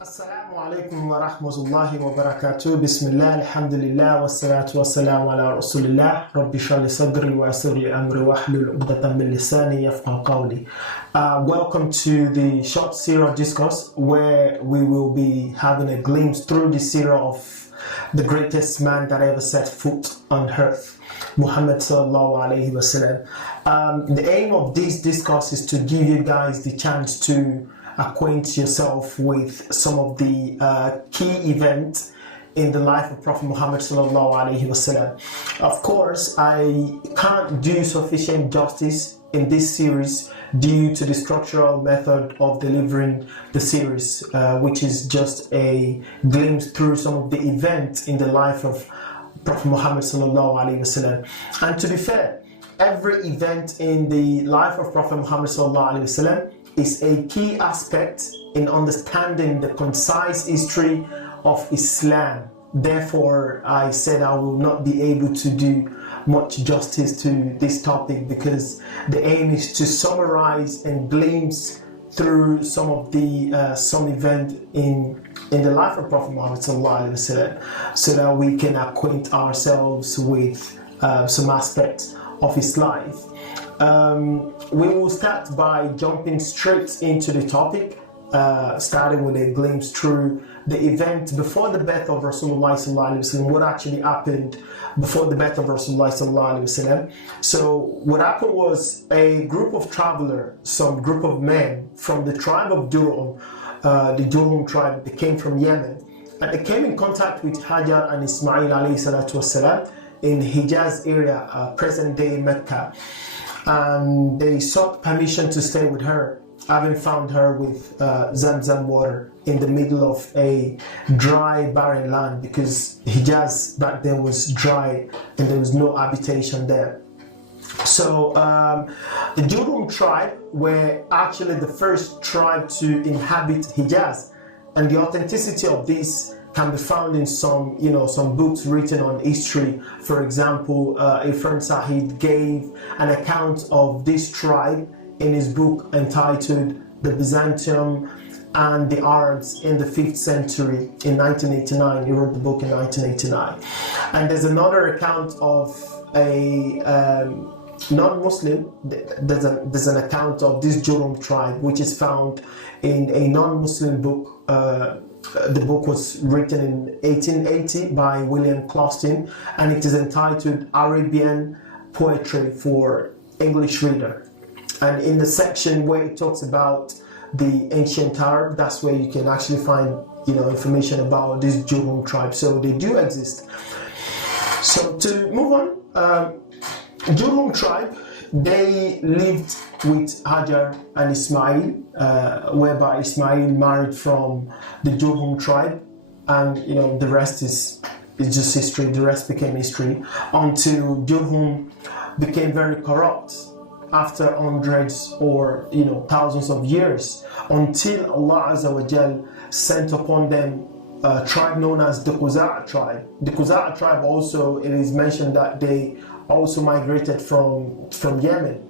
Assalamu alaikum wa rahmatullahi wa barakatuh. Bismillah, alhamdulillah, wa salatu wa salamu ala rasulillah. Rabbi shrah li sadri wa yassir li amri wa hlul 'uqdatan min lisani yafqahu qawli. Welcome to the short Seerah Discourse, where we will be having a glimpse through the Seerah of the greatest man that ever set foot on earth, Muhammad sallallahu alayhi wa sallam. The aim of this discourse is to give you guys the chance to acquaint yourself with some of the key events in the life of Prophet Muhammad sallallahu alaihi wasallam. Of course, I can't do sufficient justice in this series due to the structural method of delivering the series, which is just a glimpse through some of the events in the life of Prophet Muhammad sallallahu alaihi wasallam. And to be fair, every event in the life of Prophet Muhammad sallallahu alaihi wasallam is a key aspect in understanding the concise history of Islam. Therefore, I said I will not be able to do much justice to this topic because the aim is to summarize and glimpse through some of the some event in the life of Prophet Muhammad sallallahu alaihi wasallam, so that we can acquaint ourselves with some aspects of his life. We will start by jumping straight into the topic, starting with a glimpse through the event before the birth of Rasulullah sallallahu alaihi wasallam, what actually happened before the birth of Rasulullah sallallahu alaihi wasallam. So what happened was a group of travelers, some group of men from the tribe of Jurhum, the Jurhum tribe, they came from Yemen, and they came in contact with Hajar and Ismail alayhi salatu wasalam in Hijaz area, present day Mecca. And they sought permission to stay with her, having found her with Zamzam water in the middle of a dry, barren land, because Hijaz back then was dry and there was no habitation there. So the Jurhum tribe were actually the first tribe to inhabit Hijaz, and the authenticity of this can be found in some books written on history. For example, Ifran Sahid gave an account of this tribe in his book entitled The Byzantium and the Arabs in the 5th Century in 1989. He wrote the book in 1989. And there's another account of a non-Muslim. There's an account of this Jurhum tribe which is found in a non-Muslim book. The book was written in 1880 by William Clouston, and it is entitled Arabian Poetry for English Reader. And in the section where it talks about the ancient Arab, that's where you can actually find information about this Jurhum tribe. So they do exist. So to move on, Jurhum tribe, they lived with Hajar and Ismail, whereby Ismail married from the Jurhum tribe, and the rest is just history. The rest became history until Jurhum became very corrupt after hundreds or thousands of years, until Allah Azza wa Jal sent upon them a tribe known as the Quza'a tribe. The Quza'a tribe also, it is mentioned that they also migrated from Yemen.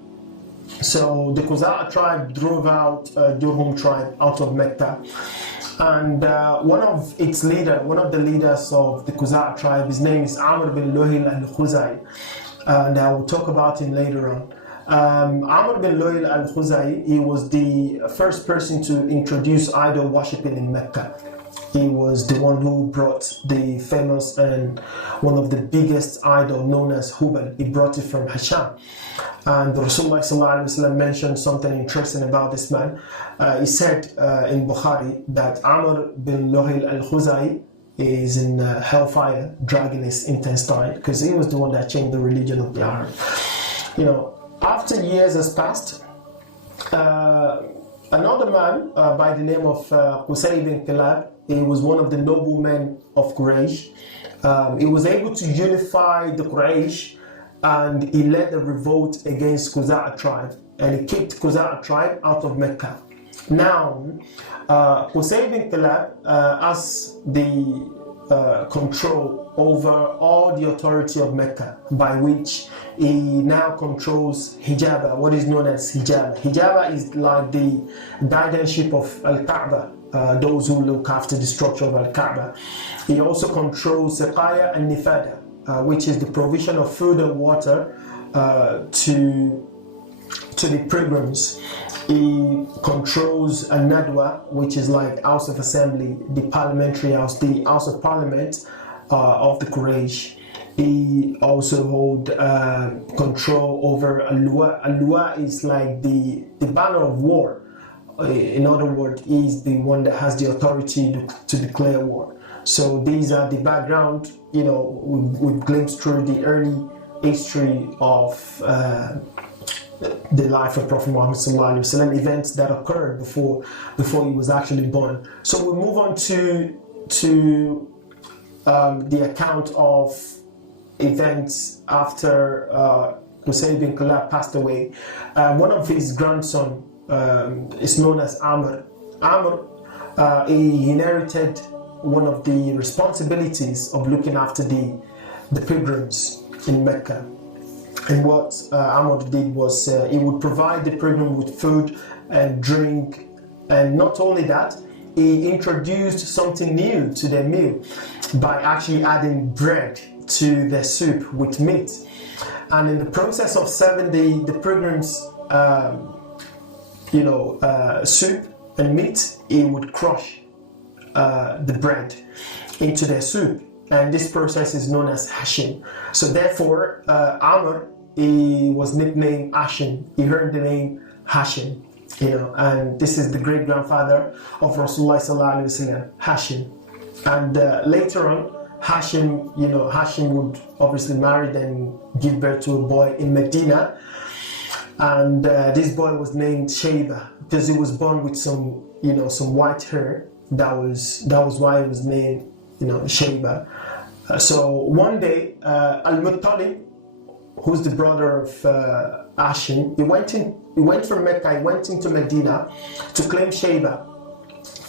So the Quza'a tribe drove out Jurhum tribe out of Mecca, and one of the leaders of the Quza'a tribe, his name is Amr bin Luhayl al-Khuzai, and I will talk about him later on. Amr bin Luhayl al-Khuzai, he was the first person to introduce idol worshipping in Mecca. He was the one who brought the famous and one of the biggest idol known as Hubal. He brought it from Hajar. And Rasulullah sallallahu alaihi wasallam mentioned something interesting about this man. He said in Bukhari that Amr bin Luhayl al-Khuzai is in hellfire, dragging his intestine, because he was the one that changed the religion of the Arab. After years has passed, another man by the name of Qusay bin Kilab, he was one of the noblemen of Quraysh. He was able to unify the Quraysh, and he led a revolt against Quza'a tribe, and he kicked Quza'a tribe out of Mecca. Now, Qusay bin Kilab has the control over all the authority of Mecca, by which he now controls Hijaba, what is known as Hijaba. Hijaba is like the guardianship of Al-Kaaba those who look after the structure of Al-Kaaba. He also controls Siqaya and Nifada, which is the provision of food and water to the pilgrims. He controls An-Nadwa, which is like House of Assembly, the parliamentary house, the House of Parliament of the Quraysh. He also holds control over Al-Luwa. Al-Luwa is like the banner of war. In other words, he is the one that has the authority to declare war. So these are the background, we've glimpsed through the early history of the life of Prophet Muhammad ﷺ, events that occurred before he was actually born. So we move on to the account of events after Hussein bin Kalab passed away. One of his grandson is known as Amr. Amr, he inherited one of the responsibilities of looking after the pilgrims in Mecca. And what Amr did was he would provide the pilgrim with food and drink, and not only that, he introduced something new to their meal by actually adding bread to their soup with meat. And in the process of serving the pilgrims soup and meat, he would crush the bread into their soup, and this process is known as hashing. So therefore, Amr, he was nicknamed Hashim. He heard the name Hashim, and this is the great grandfather of Rasulullah sallallahu alaihi wasallam, Hashim. And later on, Hashim would obviously marry and give birth to a boy in Medina, and this boy was named Shayba because he was born with some white hair. That was why he was named Shayba. So one day, Al-Muttalib, who's the brother of Hashim, he went from Mecca, he went into Medina to claim Shayba.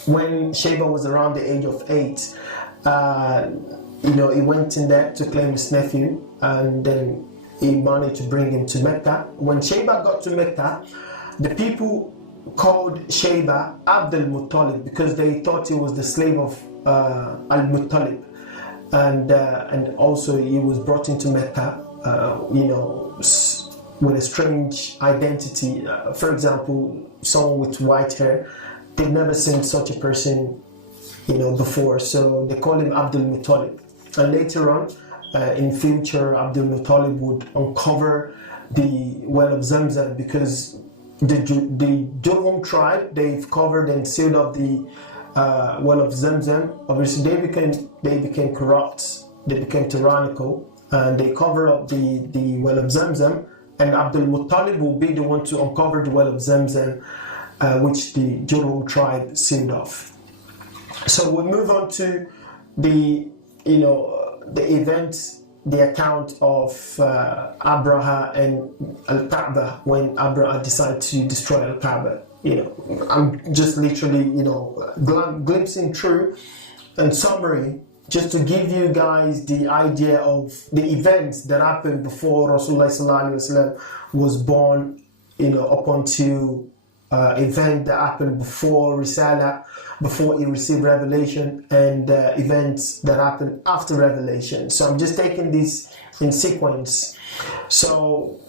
When Shayba was around the age of 8, he went in there to claim his nephew, and then he managed to bring him to Mecca. When Shayba got to Mecca, the people called Shayba Abdul Muttalib because they thought he was the slave of Al-Muttalib, and also he was brought into Mecca with a strange identity. For example, someone with white hair, they've never seen such a person before, so they call him Abdul Muttalib. And later on, in future, Abdul Muttalib would uncover the well of Zamzam, because the Jurhum tribe, they've covered and sealed up the well of Zamzam. Obviously, they became corrupt, they became tyrannical, and they cover up the well of Zamzam. And Abdul Muttalib will be the one to uncover the well of Zamzam, which the Jurhum tribe sealed off. So we move on to the event, the account of Abraha and Al-Kaaba, when Abraha decided to destroy Al-Kaaba. I'm just literally, glimpsing through and summary, just to give you guys the idea of the events that happened before Rasulullah sallallahu alaihi wasallam was born, up until event that happened before Risala, before he received revelation, and events that happened after revelation. So I'm just taking this in sequence. So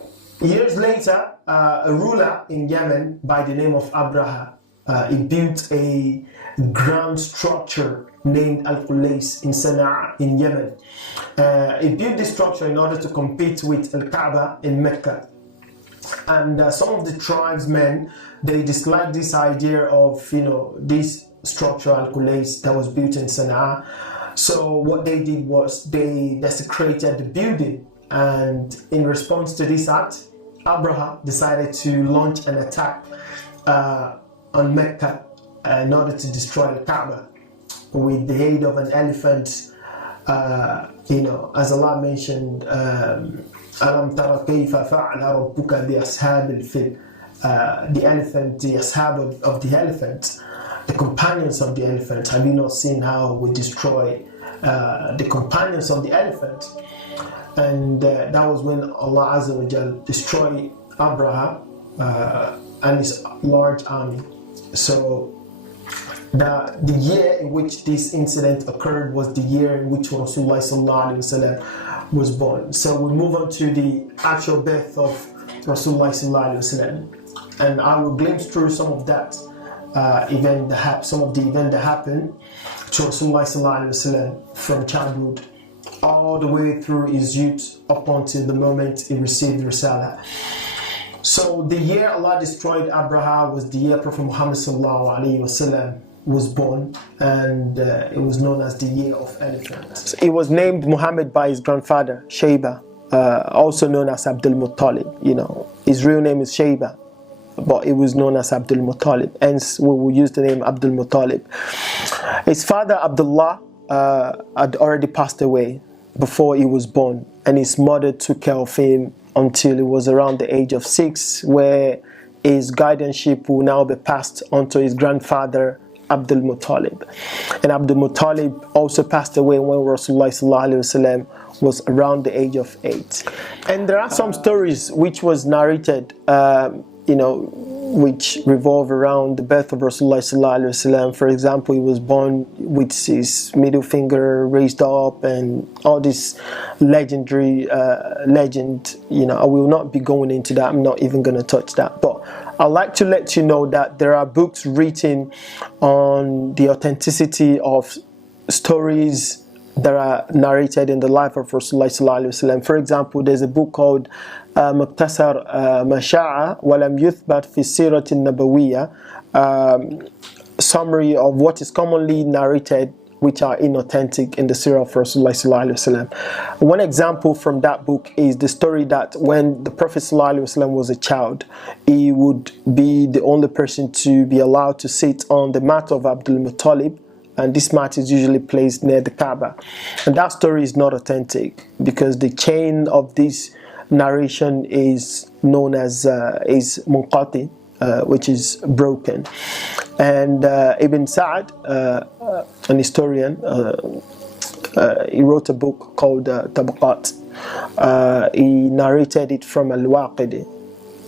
years later, a ruler in Yemen by the name of Abraha, he built a ground structure named Al-Qulais in Sana'a in Yemen. He built this structure in order to compete with Al-Kaaba in Mecca. And some of the tribesmen, they disliked this idea of this structure Al-Qulais that was built in Sana'a. So what they did was they desecrated the building, and in response to this act, Abraha decided to launch an attack on Mecca in order to destroy Al-Kaaba with the aid of an elephant. As Allah mentioned, Alam tara kayfa fa'ala rabbuka bi ashabil fil. The elephant, the ashab of the elephant, the companions of the elephant. Have you not seen how we destroy the companions of the elephant? And that was when Allah Azza wa Jal destroyed Abraha and his large army. So the year in which this incident occurred was the year in which Rasulullah sallallahu alaihi wasallam was born. So we move on to the actual birth of Rasulullah sallallahu alaihi wasallam, and I will glimpse through some of that some of the event that happened to Rasulullah sallallahu alaihi wasallam from childhood all the way through his youth up until the moment he received Risala. So the year Allah destroyed Abraha was the year Prophet Mohammad sallallahu alaihi wasallam was born, and it was known as the year of elephant. He was named Muhammad by his grandfather Shayba, also known as Abdul Muttalib. You know, his real name is Shayba, but it was known as Abdul Muttalib. Hence, we will use the name Abdul Muttalib. His father Abdullah had already passed away before he was born, and his mother took care of him until he was around the age of 6, where his guardianship will now be passed on to his grandfather Abdul Muttalib. And Abdul Muttalib also passed away when Rasulullah sallallahu alaihi wasallam was around the age of 8. And there are some stories which was narrated, which revolve around the birth of Rasulullah sallallahu alaihi wasallam. For example, he was born with his middle finger raised up, and all this legendary legend. I will not be going into that. I'm not even going to touch that. But I'd like to let you know that there are books written on the authenticity of stories that are narrated in the life of Rasulullah sallallahu alaihi wasallam. For example, there's a book called مختصر مشاع ولم يثبت في السيرة النبوية, summary of what is commonly narrated which are inauthentic in the Seerah of Rasulullah sallallahu alaihi wasallam. One example from that book is the story that when the Prophet sallallahu alaihi wasallam was a child, he would be the only person to be allowed to sit on the mat of Abdul Muttalib, and this mat is usually placed near the Kaaba. And that story is not authentic because the chain of this narration is known as is munqati, which is broken. And Ibn Sa'd, an historian, he wrote a book called Tabaqat. He narrated it from Al-Waqidi,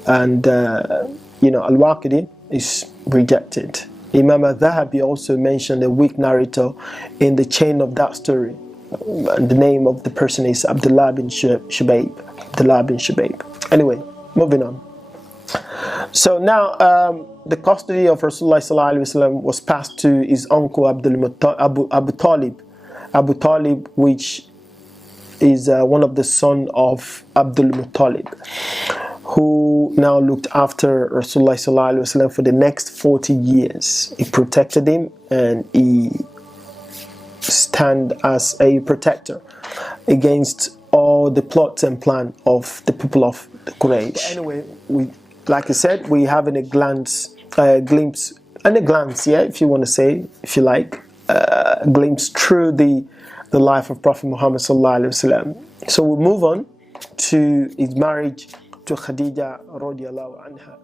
and Al-Waqidi is rejected. Imam al-Dhahabi also mentioned a weak narrator in the chain of that story. And the name of the person is Abdullah bin Shubayb. Abdullah bin Shubayb. Anyway, moving on. So now the custody of Rasulullah sallallahu alaihi wasallam was passed to his uncle Abu Talib. Abu Talib, which is one of the sons of Abdul Muttalib, who now looked after Rasulullah sallallahu alaihi wasallam for the next 40 years. He protected him, and he stand as a protector against all the plots and plan of the people of the Quraysh. But anyway, like I said, we have in a glimpse, if you want to say, if you like, a glimpse through the life of Prophet Muhammad sallallahu alaihi wasallam. So we'll move on to his marriage to Khadija radiallahu anha.